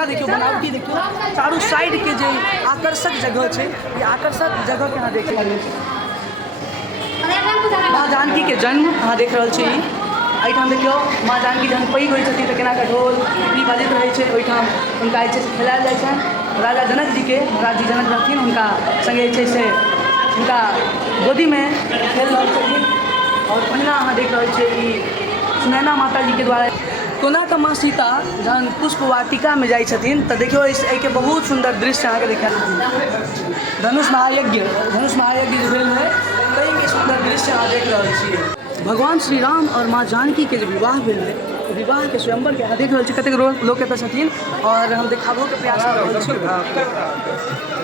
ढांचा देखियो, बनावटी देखियो, चारू साइड के जे आकर्षक जगह है, ये आकर्षक जगह के अहाँ देख रहल छी। माँ जानकी के जन्म अहाँ देख रहल छी। एहिठाम देखियो माँ जानकी जहन पैघ होइ छथिन तऽ केना कऽ ढोल पिपरी बाजैत रहै छै, ओहिठाम हुनका जे छै से खेलायल जाइ छनि। राजा जनक जी के, महाराज जी जनक रहथिन, हुनका संगे जे छै से हुनका गोदीमे खेल रहल छथिन। और पहिना अहाँ देख रहल छियै ई सुनैना माता जी के द्वारा। कोना कऽ माँ सीता जहन पुष्प वाटिका में जाइ छथिन तऽ देखियो एहिके बहुत सुंदर दृश्य अहाँके देखायल छथिन। धनुष महायज्ञ जे भेल है ताहिके सुंदर दृश्य अहाँ देख रहल छियै। भगवान श्री राम और माँ जानकी के जो विवाह भेल है, विवाह के स्वयंवर के अहाँ देख रहल छी, कतेक लोक एतऽ छथिन और हम देखाबो के प्रयास कर रहल छी।